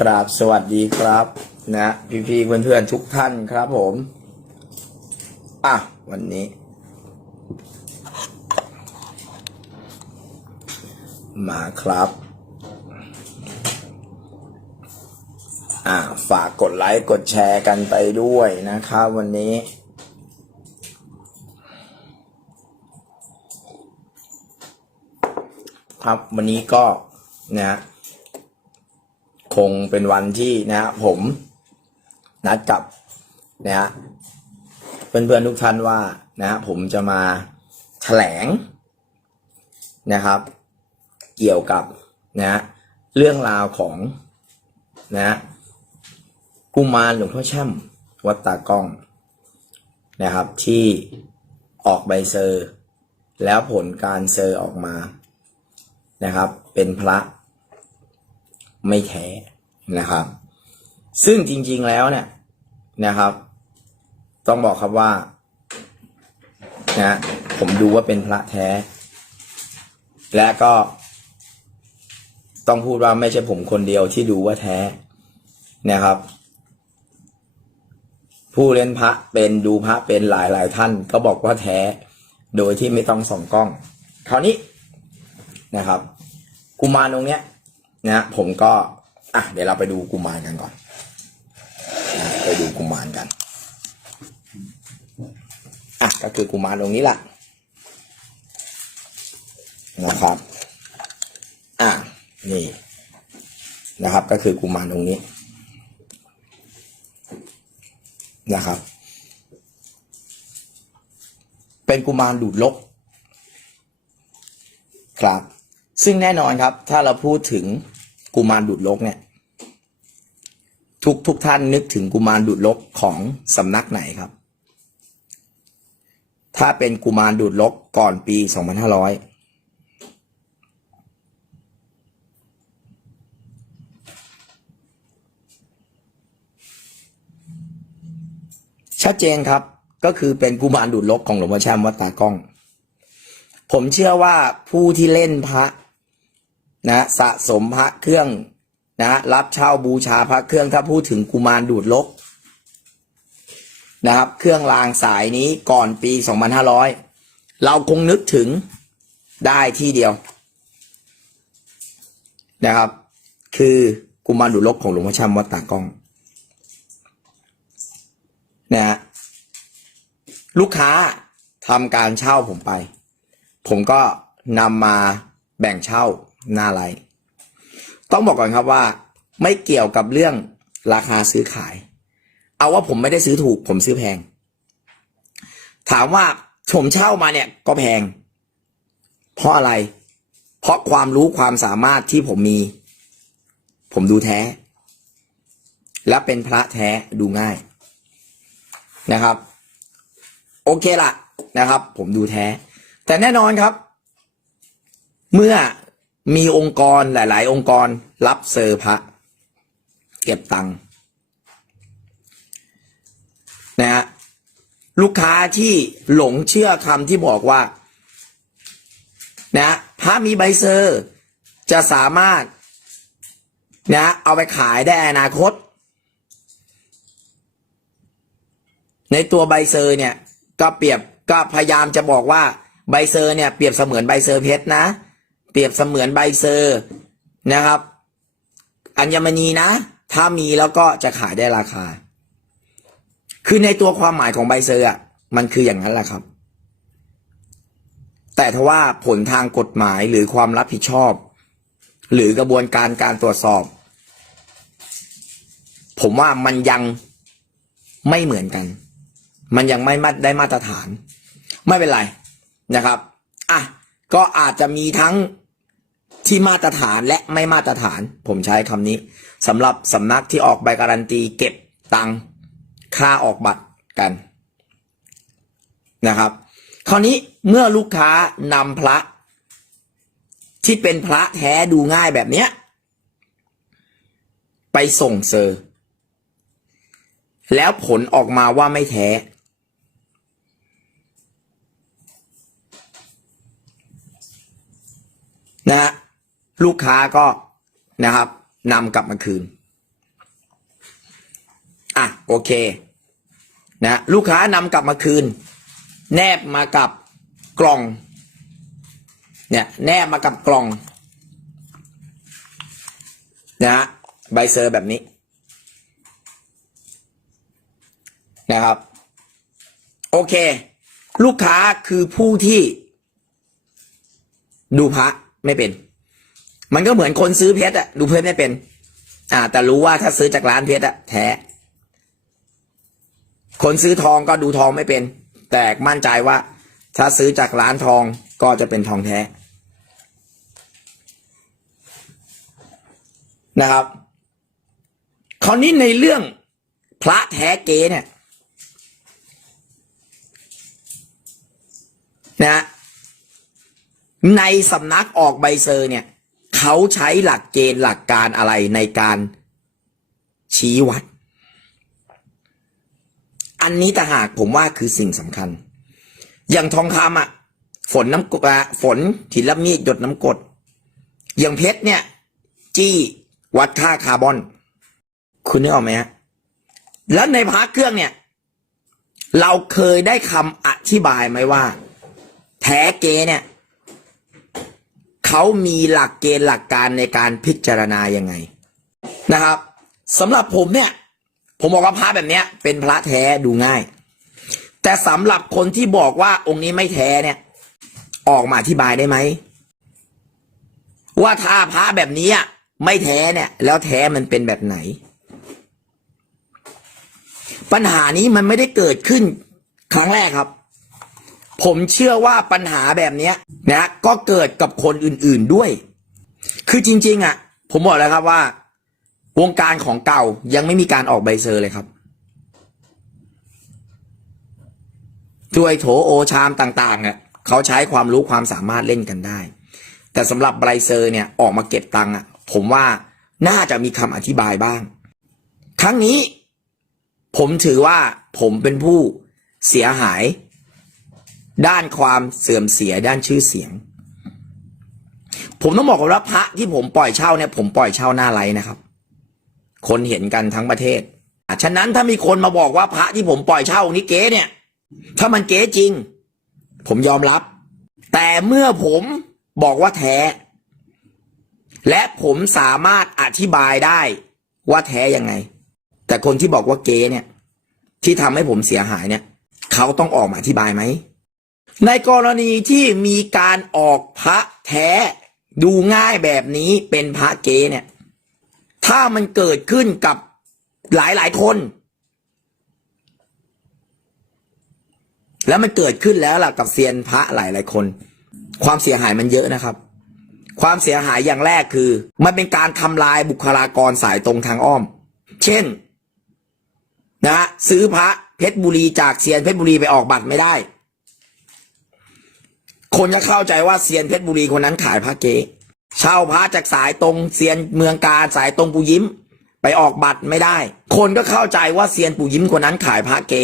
กราบสวัสดีครับนะพี่พี่ๆเพื่อนๆทุกท่านครับผม อะ วันนี้ มาครับ อ่า ฝากกดไลค์กดแชร์กันไปด้วยนะครับวันนี้ครับวันนี้ก็นะ คงเป็นวันที่นะฮะผมนัดกับนะฮะเพื่อนๆทุกท่านว่านะฮะผมจะมาแถลงนะครับ เกี่ยวกับนะฮะเรื่องราวของนะฮะกุมารหลวงพ่อแช่มวัดตากล้องนะครับ ที่ออกใบเซอร์ แล้วผลการเซอร์ออกมานะครับ เป็นพระ ไม่แท้นะครับ ซึ่งจริงๆแล้วเนี่ยนะครับ ต้องบอกครับว่านะผมดูว่าเป็นพระแท้ และก็ต้องพูดว่าไม่ใช่ผมคนเดียวที่ดูว่าแท้นะครับ ผู้เล่นพระเป็นดูพระเป็นหลายหลายๆท่าน ก็บอกว่าแท้ โดยที่ไม่ต้องส่องกล้อง คราวนี้นะครับ กุมารตรงเนี้ย นะผมก็อะเดี๋ยวเราไปดูกุมารกันก่อนนะไปดูกุมารกันอะก็คือกุมารตรงนี้แหละนะครับ อะนี่นะครับ ก็คือกุมารตรงนี้นะครับ เป็นกุมารดูดลกครับ ซึ่งแน่นอนครับ ถ้าเราพูดถึง กุมารดูดลกเนี่ย ทุกทุกท่านนึกถึงกุมารดูดลกของสำนักไหนครับ ถ้าเป็นกุมารดูดลกก่อนปี2500ชัดเจนครับก็คือเป็นกุมารดูดลกของหลวงพ่อแช่มวัดตากล้อง ผมเชื่อว่าผู้ที่เล่นพระ นะสะสมพระเครื่องนะรับเช่าบูชาพระเครื่องถ้าพูดถึงกุมารดูดลกนะครับ เครื่องรางสายนี้ก่อนปี 2500 เราคงนึกถึงได้ที่เดียวนะครับ คือกุมารดูดลกของหลวงพ่อช่ำวัดตากล้องนะฮะลูกค้าทำการเช่าผมไป ผมก็นำมาแบ่งเช่า หน้าไลน์ต้องบอกก่อนครับว่า ไม่เกี่ยวกับเรื่องราคาซื้อขาย เอาว่าผมไม่ได้ซื้อถูก ผมซื้อแพง ถามว่าผมเช่ามาเนี่ยก็แพง เพราะอะไร เพราะความรู้ความสามารถที่ผมมี ผมดูแท้ และเป็นพระแท้ดูง่ายนะครับ โอเคละนะครับ ผมดูแท้ แต่แน่นอนครับ เมื่อ มีองค์กรหลาย ๆ องค์กรรับเซอร์พระ เก็บตังค์นะฮะลูกค้าที่หลงเชื่อคำที่บอกว่านะพระมีใบเซอร์จะสามารถนะเอาไปขายได้อนาคต ในตัวใบเซอร์เนี่ยก็เปรียบก็พยายามจะบอกว่าใบเซอร์เนี่ยเปรียบเสมือนใบเซอร์เพชรนะ เปรียบเสมือนใบเซอร์นะครับ อัญมณีนะ ถ้ามีแล้วก็จะขายได้ราคา คือในตัวความหมายของใบเซอร์อะมันคืออย่างนั้นแหละครับ แต่ทว่าผลทางกฎหมายหรือความรับผิดชอบ หรือกระบวนการการตรวจสอบ ผมว่ามันยังไม่เหมือนกัน มันยังไม่ได้มาตรฐาน ไม่เป็นไรนะครับ อะ ก็อาจจะมีทั้ง ที่มาตรฐานและไม่มาตรฐาน ผมใช้คำนี้สำหรับสำนักที่ออกใบการันตีเก็บตังค่าออกบัตรกันนะครับ คราวนี้เมื่อลูกค้านำพระ ที่เป็นพระแท้ดูง่ายแบบเนี้ย ไปส่งเซอร์ แล้วผลออกมาว่าไม่แท้ นะฮะ ลูกค้าก็นะครับนำกลับมาคืน อะโอเคนะลูกค้านำกลับมาคืน แนบมากับกล่องเนี่ยแนบมากับกล่องนะฮะใบเซอร์แบบนี้นะครับ โอเค ลูกค้าคือผู้ที่ดูพระไม่เป็น มันก็เหมือนคนซื้อเพชรอะดูเพชรไม่เป็น อ่า แต่รู้ว่าถ้าซื้อจากร้านเพชรอะแท้ คนซื้อทองก็ดูทองไม่เป็น แต่มั่นใจว่า ถ้าซื้อจากร้านทองก็จะเป็นทองแท้นะครับคราวนี้ในเรื่องพระแท้เก๊เนี่ยนะในสำนักออกใบเซอร์เนี่ย เขาใช้หลักเกณฑ์หลักการอะไรในการชี้วัด อันนี้ต่หากผมว่าคือสิ่งสำคัญ อย่างทองคำอะ ฝนน้ำกรดฝนถินละมีดหยดน้ำกรดอย่างเพชรเนี่ย จี้วัดค่าคาร์บอน คุณนึกออกไหมฮะ แล้วในพาระเครื่องเนี่ย เราเคยได้คำอธิบายไหมว่า แท้เกเนี่ย เขามีหลักเกณฑ์หลักการในการพิจารณายังไงนะครับสำหรับผมเนี่ย ผมบอกว่าพระแบบเนี้ย เป็นพระแท้ดูง่าย แต่สำหรับคนที่บอกว่าองค์นี้ไม่แท้เนี่ย ออกมาอธิบายได้ไหมว่าถ้าพระแบบนี้ไม่แท้เนี่ย แล้วแท้มันเป็นแบบไหน ปัญหานี้มันไม่ได้เกิดขึ้นครั้งแรกครับ ผมเชื่อว่าปัญหาแบบนี้นะก็เกิดกับคนอื่นๆด้วย คือจริง ๆ อะ ผมบอกแล้วครับว่า วงการของเก่ายังไม่มีการออกใบเซอร์เลยครับด้วยโถโอชามต่างๆอะเขาใช้ความรู้ความสามารถเล่นกันได้ แต่สำหรับไบรเซอร์เนี่ยออกมาเก็บตังค์อะ ผมว่าน่าจะมีคำอธิบายบ้าง ครั้งนี้ ผมถือว่าผมเป็นผู้เสียหาย ด้านความเสื่อมเสียด้านชื่อเสียง ผมต้องบอกว่าพระที่ผมปล่อยเช่าเนี่ยผมปล่อยเช่าหน้าไลน์นะครับ คนเห็นกันทั้งประเทศฉะนั้นถ้ามีคนมาบอกว่าพระที่ผมปล่อยเช่าองนี้เก๊เนี่ย ถ้ามันเก๊จริง ผมยอมรับ แต่เมื่อผมบอกว่าแท้ และผมสามารถอธิบายได้ว่าแท้ยังไง แต่คนที่บอกว่าเก๊เนี่ย ที่ทำให้ผมเสียหายเนี่ย เขาต้องออกมาอธิบายไหม ในกรณีที่มีการออกพระแท้ดูง่ายแบบนี้เป็นพระเกเนี่ย ถ้ามันเกิดขึ้นกับหลายหลายคน แล้วมันเกิดขึ้นแล้วล่ะกับเซียนพระหลายหลายคน ความเสียหายมันเยอะนะครับ ความเสียหายอย่างแรกคือ มันเป็นการทำลายบุคลากรสายตรงทางอ้อม เช่น นะซื้อพระเพชรบุรีจากเซียนเพชรบุรีไปออกบัตรไม่ได้ คนจะเข้าใจว่าเซียนเพชรบุรีคนนั้นขายพระเก๊เช่าพระจากสายตรงเซียนเมืองกาสายตรงปูยิ้ม ไปออกบัตรไม่ได้ คนก็เข้าใจว่าเซียนปูยิ้มคนนั้นขายพระเก๊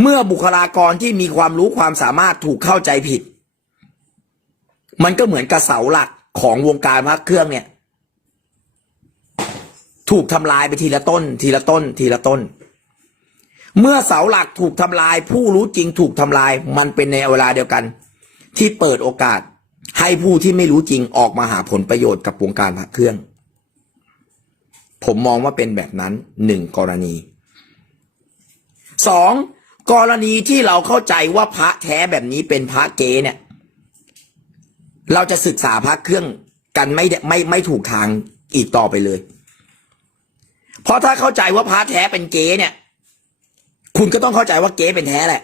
เมื่อบุคลากรที่มีความรู้ความสามารถถูกเข้าใจผิด มันก็เหมือนกระเสาหลักของวงการพระเครื่องเนี่ย ถูกทำลายไปทีละต้น ทีละต้น ทีละต้น เมื่อเสาหลักถูกทำลาย ผู้รู้จริงถูกทำลาย มันเป็นในเวลาเดียวกัน ที่เปิดโอกาสให้ผู้ที่ไม่รู้จริงออกมาหาผลประโยชน์กับวงการพระเครื่อง ผมมองว่าเป็นแบบนั้นหนึ่งกรณีสองกรณีที่เราเข้าใจว่าพระแท้แบบนี้เป็นพระเกเนี่ย เราจะศึกษาพระเครื่องกันไม่ได้ไม่ไม่ถูกทางอีกต่อไปเลย เพราะถ้าเข้าใจว่าพระแท้เป็นเกเนี่ย คุณก็ต้องเข้าใจว่าเก๊เป็นแท้แหละ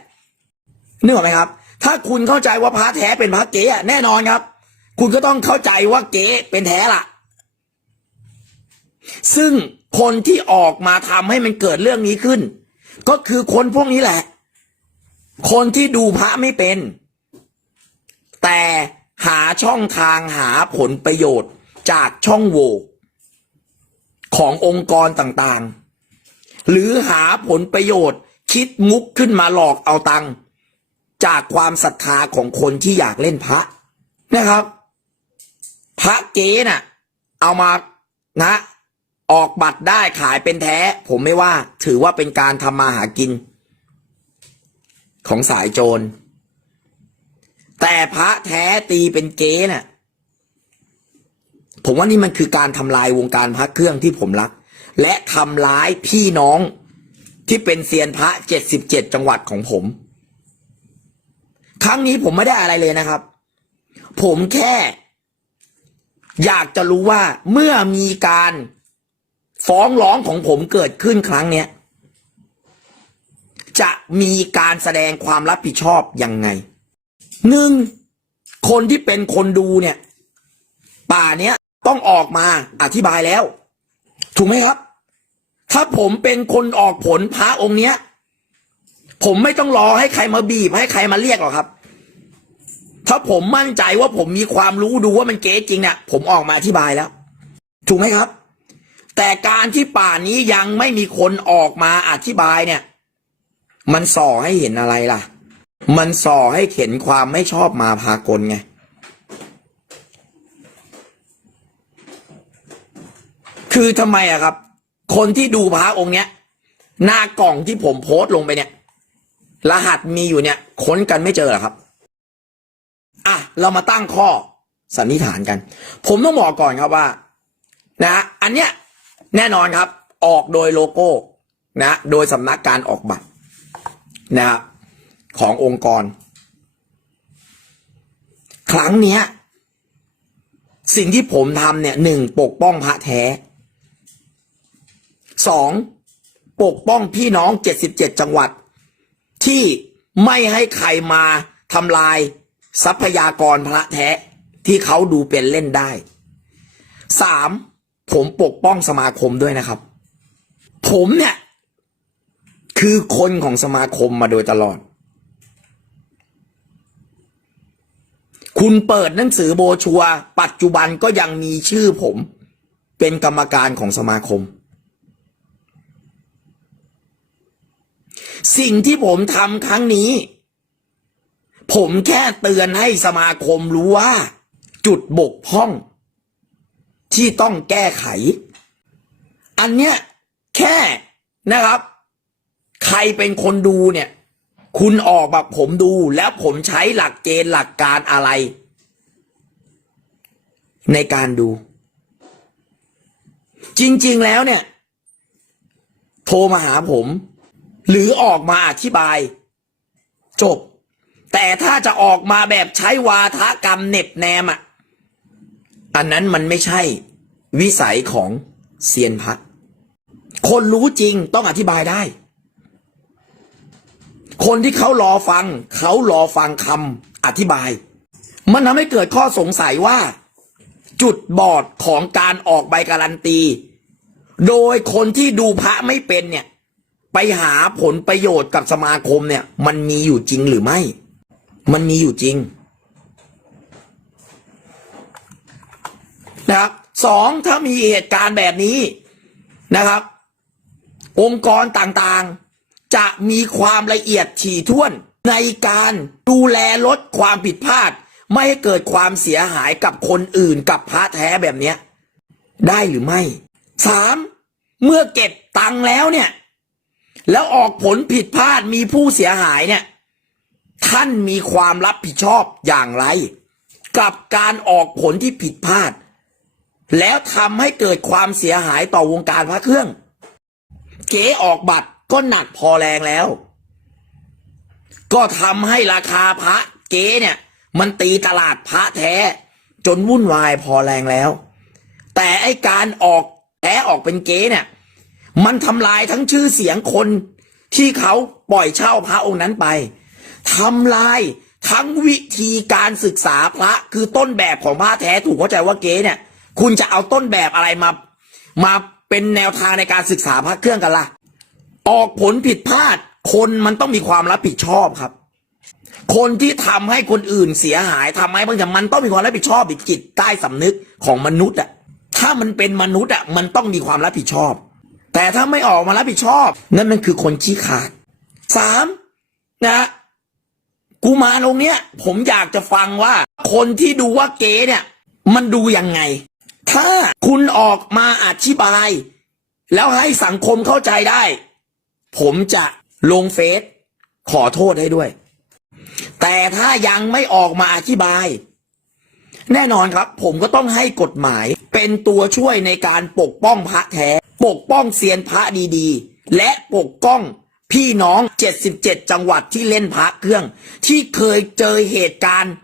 นึกออกไหมครับ ถ้าคุณเข้าใจว่าพระแท้เป็นพระเก๊แน่นอนครับ คุณก็ต้องเข้าใจว่าเก๊เป็นแท้ล่ะ ซึ่งคนที่ออกมาทำให้มันเกิดเรื่องนี้ขึ้น ก็คือคนพวกนี้แหละ คนที่ดูพระไม่เป็น แต่หาช่องทางหาผลประโยชน์จากช่องโหว่ขององค์กรต่างๆ หรือหาผลประโยชน์ คิดมุกขึ้นมาหลอกเอาตังค์จากความศรัทธาของคนที่อยากเล่นพระนะครับ พระเก๊น่ะ เอามานะ ออกบัตรได้ขายเป็นแท้ ผมไม่ว่า ถือว่าเป็นการทำมาหากิน ของสายโจร แต่พระแท้ตีเป็นเก๊น่ะ ผมว่านี่มันคือการทำลายวงการพระเครื่องที่ผมรัก และทำร้ายพี่น้อง ที่เป็นเซียนพระเจ็ดสิบเจ็ดจังหวัดของผม ครั้งนี้ผมไม่ได้อะไรเลยนะครับ ผมแค่ อยากจะรู้ว่าเมื่อมีการฟ้องร้องของผมเกิดขึ้นครั้งเนี้ย จะมีการแสดงความรับผิดชอบยังไงหนึ่งคนที่เป็นคนดูเนี่ย ป่าเนี้ยต้องออกมาอธิบายแล้ว ถูกไหมครับ ถ้าผมเป็นคนออกผลพระองค์เนี้ย ผมไม่ต้องรอให้ใครมาบีบ ให้ใครมาเรียกหรอกครับ ถ้าผมมั่นใจว่าผมมีความรู้ดูว่ามันเก๊จริงเนี่ยผมออกมาอธิบายแล้ว ถูกไหมครับ แต่การที่ป่านนี้ยังไม่มีคนออกมาอธิบายเนี่ย มันส่อให้เห็นอะไรล่ะ มันส่อให้เห็นความไม่ชอบมาพากลไงคือทำไมอะครับ คนที่ดูพระองค์เนี้ย หน้ากล่องที่ผมโพสต์ลงไปเนี่ย รหัสมีอยู่เนี่ย ค้นกันไม่เจอเหรอครับ อะ เรามาตั้งข้อสันนิษฐานกัน ผมต้องบอกก่อนครับว่า นะ อันเนี้ยแน่นอนครับ ออกโดยโลโก้นะ โดยสำนักการออกบัตรนะครับขององค์กร ครั้งเนี้ย สิ่งที่ผมทำเนี่ยหนึ่งปกป้องพระแท้ สองปกป้องพี่น้องเจ็ดสิบเจ็ดจังหวัด ที่ไม่ให้ใครมาทำลายทรัพยากรพระแท้ที่เขาดูเป็นเล่นได้สามผมปกป้องสมาคมด้วยนะครับ ผมเนี่ย คือคนของสมาคมมาโดยตลอด คุณเปิดหนังสือโบชัว ปัจจุบันก็ยังมีชื่อผม เป็นกรรมการของสมาคม สิ่งที่ผมทำครั้งนี้ ผมแค่เตือนให้สมาคมรู้ว่า จุดบกพร่อง ที่ต้องแก้ไข อันเนี้ยแค่นะครับ ใครเป็นคนดูเนี่ย คุณออกแบบผมดูแล้วผมใช้หลักเกณฑ์หลักการอะไร ในการดู จริง ๆ แล้วเนี่ย โทรมาหาผม หรือออกมาอธิบาย จบ แต่ถ้าจะออกมาแบบใช้วาทกรรมเน็บแนมอะ อันนั้นมันไม่ใช่วิสัยของเซียนพระคนรู้จริงต้องอธิบายได้ คนที่เขารอฟัง เขารอฟังคำอธิบาย มันทำให้เกิดข้อสงสัยว่า จุดบอดของการออกใบการันตี โดยคนที่ดูพระไม่เป็นเนี่ย ไปหาผลประโยชน์กับสมาคมเนี่ย มันมีอยู่จริงหรือไม่ มันมีอยู่จริงนะครับสองถ้ามีเหตุการณ์แบบนี้นะครับ องค์กรต่างๆ จะมีความละเอียดถี่ถ้วนในการดูแลลดความผิดพลาด ไม่ให้เกิดความเสียหายกับคนอื่นกับพระแท้แบบเนี้ยได้หรือไม่สามเมื่อเก็บตังค์แล้วเนี่ย แล้วออกผลผิดพลาดมีผู้เสียหายเนี่ย ท่านมีความรับผิดชอบอย่างไร กับการออกผลที่ผิดพลาด แล้วทำให้เกิดความเสียหายต่อวงการพระเครื่อง เก๋ออกบัตรก็หนักพอแรงแล้ว ก็ทำให้ราคาพระเก๋เนี่ย มันตีตลาดพระแท้ จนวุ่นวายพอแรงแล้ว แต่ไอการออกแท้ออกเป็นเก๋เนี่ย มันทำลายทั้งชื่อเสียงคนที่เขาปล่อยเช่าพระองค์นั้นไปทำลายทั้งวิธีการศึกษาพระคือต้นแบบของพระแท้ถูกเข้าใจว่าเก๋เนี่ย คุณจะเอาต้นแบบอะไรมา มาเป็นแนวทางในการศึกษาพระเครื่องกันล่ะ ออกผลผิดพลาด คนมันต้องมีความรับผิดชอบครับ คนที่ทำให้คนอื่นเสียหายทำให้บางอย่างมันต้องมีความรับผิดชอบอีกจิตใต้สำนึกของมนุษย์อะถ้ามันเป็นมนุษย์อะมันต้องมีความรับผิดชอบ แต่ถ้าไม่ออกมารับผิดชอบ นั่นมันคือคนขี้ขาดสามนะกูมารงเนี้ย ผมอยากจะฟังว่า คนที่ดูว่าเก๋เนี่ย มันดูยังไง ถ้าคุณออกมาอธิบาย แล้วให้สังคมเข้าใจได้ ผมจะลงเฟซขอโทษให้ด้วย แต่ถ้ายังไม่ออกมาอธิบาย แน่นอนครับ ผมก็ต้องให้กฎหมายเป็นตัวช่วยในการปกป้องพระแท้ ปกป้องเซียนพระดีๆ และปกป้องพี่น้อง 77 จังหวัดที่เล่นพระเครื่อง ที่เคยเจอเหตุการณ์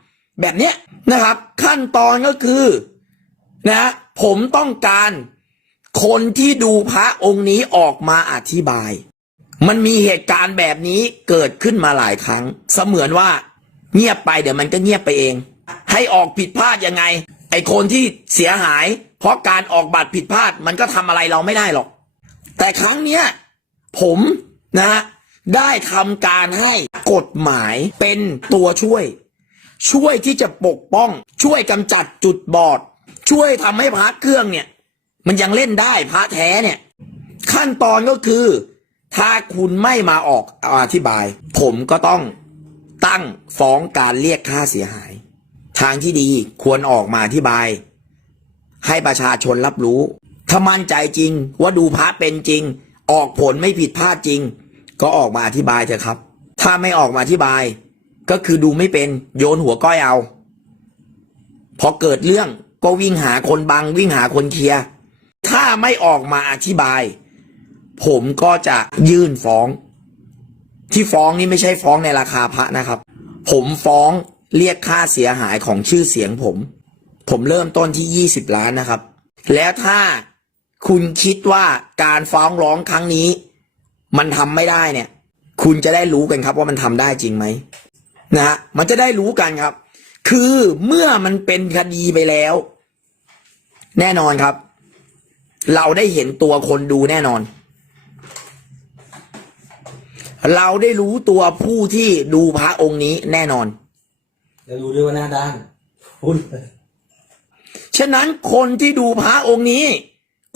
แบบเนี้ยนะครับ ขั้นตอนก็คือนะผมต้องการคนที่ดูพระองค์นี้ออกมาอธิบาย มันมีเหตุการณ์แบบนี้เกิดขึ้นมาหลายครั้ง เสมือนว่าเงียบไปเดี๋ยวมันก็เงียบไปเอง ให้ออกผิดพลาดยังไง ไอคนที่เสียหาย เพราะการออกบัตรผิดพลาดมันก็ทำอะไรเราไม่ได้หรอก แต่ครั้งเนี้ยผมนะ ได้ทำการให้กฎหมายเป็นตัวช่วย ช่วยที่จะปกป้อง ช่วยกำจัดจุดบอด ช่วยทำให้พระเครื่องเนี่ย มันยังเล่นได้พระแท้เนี่ย ขั้นตอนก็คือ ถ้าคุณไม่มาออกอธิบาย ผมก็ต้องตั้งฟ้องการเรียกค่าเสียหาย ทางที่ดีควรออกมาอธิบาย ให้ประชาชนรับรู้ ถ้ามั่นใจจริงว่าดูพระเป็นจริง ออกผลไม่ผิดพลาดจริง ก็ออกมาอธิบายเถอะครับ ถ้าไม่ออกมาอธิบาย ก็คือดูไม่เป็นโยนหัวก้อยเอา พอเกิดเรื่องก็วิ่งหาคนบังวิ่งหาคนเคลียร์ถ้าไม่ออกมาอธิบาย ผมก็จะยื่นฟ้อง ที่ฟ้องนี่ไม่ใช่ฟ้องในราคาพระนะครับ ผมฟ้อง เรียกค่าเสียหายของชื่อเสียงผม ผมเริ่มต้นที่ 20 ล้านนะครับ แล้วถ้าคุณคิดว่าการฟ้องร้องครั้งนี้ มันทำไม่ได้เนี่ย คุณจะได้รู้กันครับว่ามันทำได้จริงไหมนะฮะมันจะได้รู้กันครับ คือเมื่อมันเป็นคดีไปแล้ว แน่นอนครับ เราได้เห็นตัวคนดูแน่นอน เราได้รู้ตัวผู้ที่ดูพระองค์นี้แน่นอน จะรู้ด้วยว่าหน้าด้านพูดเลยฉะนั้นคนที่ดูพระองค์นี้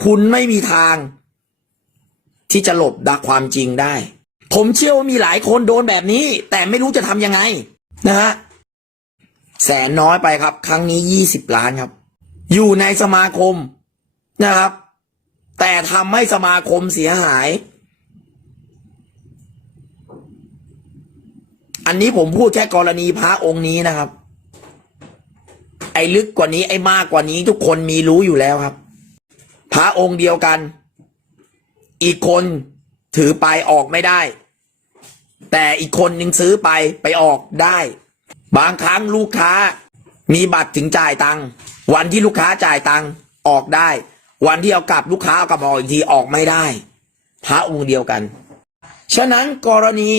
คุณไม่มีทาง ที่จะหลบดักความจริงได้ ผมเชื่อว่ามีหลายคนโดนแบบนี้ แต่ไม่รู้จะทำยังไง นะฮะแสนน้อยไปครับ ครั้งนี้ยี่สิบล้านครับ อยู่ในสมาคมนะครับ แต่ทำให้สมาคมเสียหาย อันนี้ผมพูดแค่กรณีพระองค์นี้นะครับ ไอ้ลึกกว่านี้ไอ้มากกว่านี้ทุกคนมีรู้อยู่แล้วครับ พระองค์เดียวกัน อีกคนถือไปออกไม่ได้ แต่อีกคนหนึ่งซื้อไปไปออกได้ บางครั้งลูกค้ามีบัตรถึงจ่ายตังค์วันที่ลูกค้าจ่ายตังค์ออกได้ วันที่เอากลับลูกค้าเอากลับมาออกอีกทีออกไม่ได้ พระองค์เดียวกัน ฉะนั้นกรณี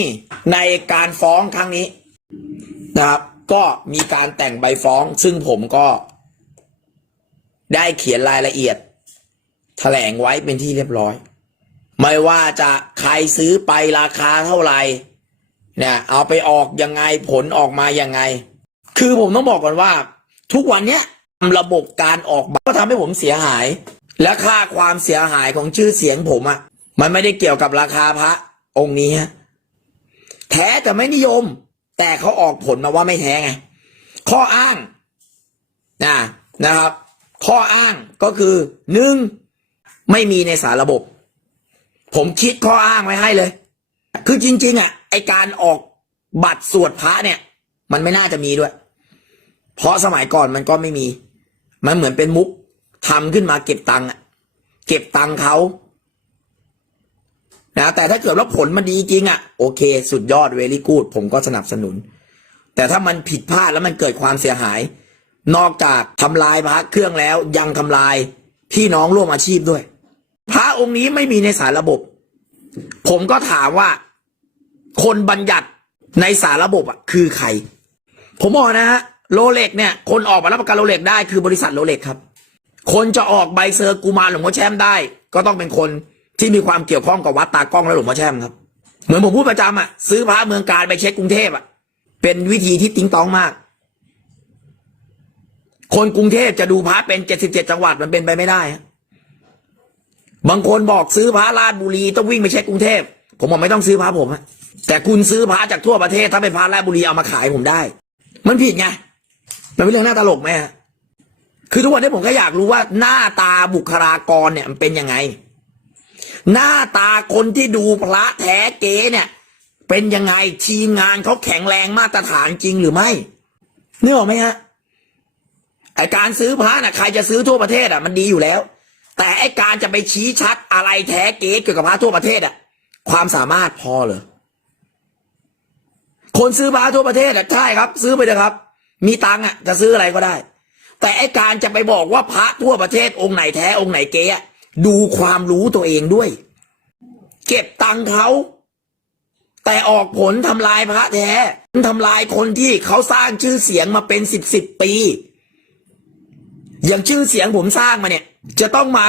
ในการฟ้องครั้งนี้นะครับ ก็มีการแต่งใบฟ้อง ซึ่งผมก็ ได้เขียนรายละเอียด แถลงไว้เป็นที่เรียบร้อย ไม่ว่าจะใครซื้อไปราคาเท่าไหร่เนี่ยเอาไปออกยังไงผลออกมายังไง คือผมต้องบอกก่อนว่า ทุกวันเนี้ยระบบการออกบัตรก็ทำให้ผมเสียหาย และค่าความเสียหายของชื่อเสียงผมอะ่ะ มันไม่ได้เกี่ยวกับราคาพระ องค์นี้ฮะแท้แต่ไม่นิยม แต่เขาออกผลมาว่าไม่แท้ไงข้ออ้างนะนะครับ ข้ออ้างก็คือหนึ่งไม่มีในสารระบบ ผมคิดข้ออ้างไว้ให้เลย คือจริง ๆ อะ ไอการออกบัตรสวดพระเนี่ย มันไม่น่าจะมีด้วย เพราะสมัยก่อนมันก็ไม่มี มันเหมือนเป็นมุกทำขึ้นมาเก็บตังค์เก็บตังค์เขา นะแต่ถ้าเกิดว่าผลมันดีจริงอะ่ะโอเค สุดยอดเวลี่กูดผมก็สนับสนุน แต่ถ้ามันผิดพลาดแล้วมันเกิดความเสียหาย นอกจากทำลายพระเครื่องแล้วยังทำลายพี่น้องร่วมอาชีพด้วย พระองค์นี้ไม่มีในสารระบบ ผมก็ถามว่า คนบัญญัติในสารระบบอะคือใคร ผมบอกนะฮะโรเล็กเนี่ย คนออกมารับประกันโรเล็กได้คือบริษัทโรเล็กครับ คนจะออกใบเซอร์กูมารหลวงพ่อแช่มได้ ก็ต้องเป็นคน ที่มีความเกี่ยวข้องกับวัดตากล้องและหลวงพ่อแช่มครับ เหมือนผมพูดประจำอะซื้อพระเมืองการไปเช็คกรุงเทพอะ เป็นวิธีที่ติ้งต้องมาก คนกรุงเทพจะดูพระเป็นเจ็ดสิบเจ็ดจังหวัดมันเป็นไปไม่ได้บางคนบอกซื้อพระราชบุรีต้องวิ่งไปเช็คกรุงเทพผมบอกไม่ต้องซื้อพระผมแต่คุณซื้อพระจากทั่วประเทศถ้าเป็นพระราชบุรีเอามาขายผมได้ มันผิดไงมันเป็นเรื่องน่าตลกไหมฮะคือทุกวันนี้ผมก็อยากรู้ว่าหน้าตาบุคลากรเนี่ยมันเป็นยังไง หน้าตาคนที่ดูพระแท้เก๋เนี่ย เป็นยังไงทีมงานเขาแข็งแรงมาตรฐานจริงหรือไม่นี่บอกไหมฮะไอการซื้อพระน่ะใครจะซื้อทั่วประเทศอะมันดีอยู่แล้ว แต่ไอการจะไปชี้ชัดอะไรแท้เก๋เกี่ยวกับพระทั่วประเทศอะ ความสามารถพอเหรอคนซื้อพระทั่วประเทศอะใช่ครับ ซื้อไปเลยครับ มีตังค์อะจะซื้ออะไรก็ได้ แต่ไอการจะไปบอกว่าพระทั่วประเทศองค์ไหนแท้องค์ไหนเก๊อะ ดูความรู้ตัวเองด้วย เก็บตังค์เขา แต่ออกผลทำลายพระแท้ทำลายคนที่เขาสร้างชื่อเสียงมาเป็นสิบสิบปี อย่างชื่อเสียงผมสร้างมาเนี่ย จะต้องมา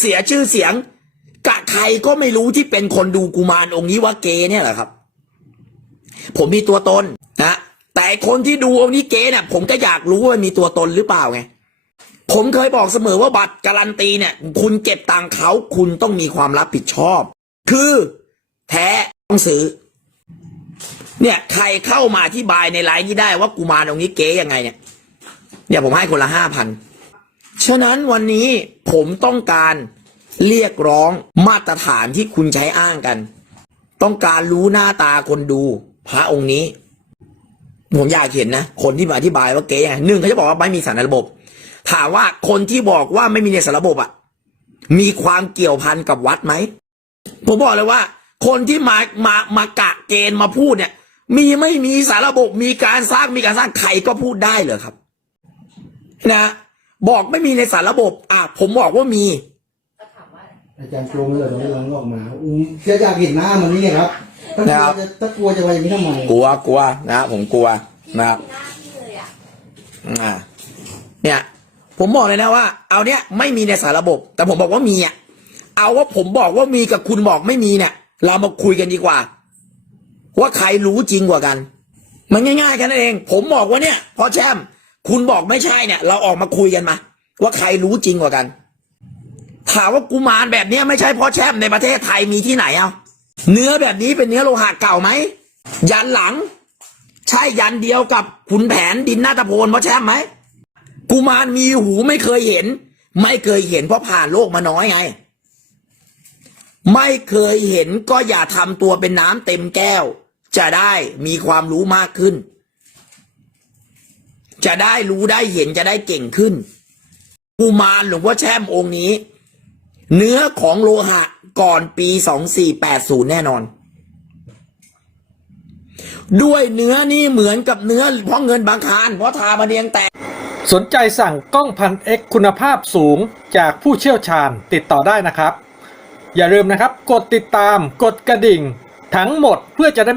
เสียชื่อเสียงกะใครก็ไม่รู้ที่เป็นคนดูกุมารองค์นี้ว่าเกเนี่ยแหละครับ ผมมีตัวตนนะแต่คนที่ดูองค์นี้เกเนี่ยผมก็อยากรู้ว่ามีตัวตนหรือเปล่าไง ผมเคยบอกเสมอว่าบัตรการันตีเนี่ย คุณเก็บตังเขาคุณต้องมีความรับผิดชอบ คือแท้ต้องซื้อ เนี่ยใครเข้ามาอธิบายในไลน์นี้ได้ว่ากุมาตรงนี้เก๋ยังไงเนี่ยเนี่ยผมให้คนละห้าพันฉะนั้นวันนี้ผมต้องการเรียกร้องมาตรฐานที่คุณใช้อ้างกัน ต้องการรู้หน้าตาคนดู พระองค์นี้ ผมอยากเห็นนะ คนที่มาอธิบายว่าเก๋ยังไงหนึ่งเขาจะบอกว่าไม่มีสารระบบ ถามว่าคนที่บอกว่าไม่มีในสารระบบอะมีความเกี่ยวพันกับวัดไหมผมบอกเลยว่า คนที่มามามากะเกณฑ์มาพูดเนี่ย มีไม่มีสารระบบมีการสร้างมีการสร้างใครก็พูดได้เหรอครับ นะ บอกไม่มีในสารระบบ อะผมบอกว่ามีก็ถามว่าอาจารย์กลัวมันเลยตรงนี้เราออกมาอุ้มจะอยากเห็นหน้ามันนี่ไงครับถ้ากลัครัวบจะถ้ากลัวจะไปอย่างนี้ทำไมกลัวกลัวนะผมกลัวนะครับหน้าที่เลยอะอ่าเนี่ย ผมบอกเลยนะว่า เอาเนี้ยไม่มีในสารระบบ แต่ผมบอกว่ามีอะเอาว่าผมบอกว่ามีกับคุณบอกไม่มีเนี่ย เรามาคุยกันดีกว่า ว่าใครรู้จริงกว่ากัน มันง่ายๆแค่นั้นเอง ผมบอกว่าเนี่ยพอแชมป์คุณบอกไม่ใช่เนี่ย เราออกมาคุยกันมา ว่าใครรู้จริงกว่ากันถามว่ากุมารแบบเนี้ยไม่ใช่เพราะแชมป์ในประเทศไทยมีที่ไหนเอาเนื้อแบบนี้เป็นเนื้อโลหะเก่าไหมยันหลัง ใช่ยันเดียวกับขุนแผนดินนาตโพนเพราะแชมป์ไหม กุมารมีหูไม่เคยเห็น ไม่เคยเห็นเพราะผ่านโลกมาน้อยไง ไม่เคยเห็นก็อย่าทำตัวเป็นน้ำเต็มแก้ว จะได้มีความรู้มากขึ้น จะได้รู้ได้เห็นจะได้เก่งขึ้นกุมารหลวงพ่อแช่มองค์นี้ เนื้อของโลหะก่อนปี2480แน่นอน ด้วยเนื้อนี่เหมือนกับเนื้อเพราะเงินบางคารเพราะทามาเรียงแต สนใจสั่งกล้องพันเอ็กคุณภาพสูงจากผู้เชี่ยวชาญติดต่อได้นะครับ อย่าลืมนะครับ กดติดตามกดกระดิ่ง ทั้งหมดเพื่อจะได้ไม่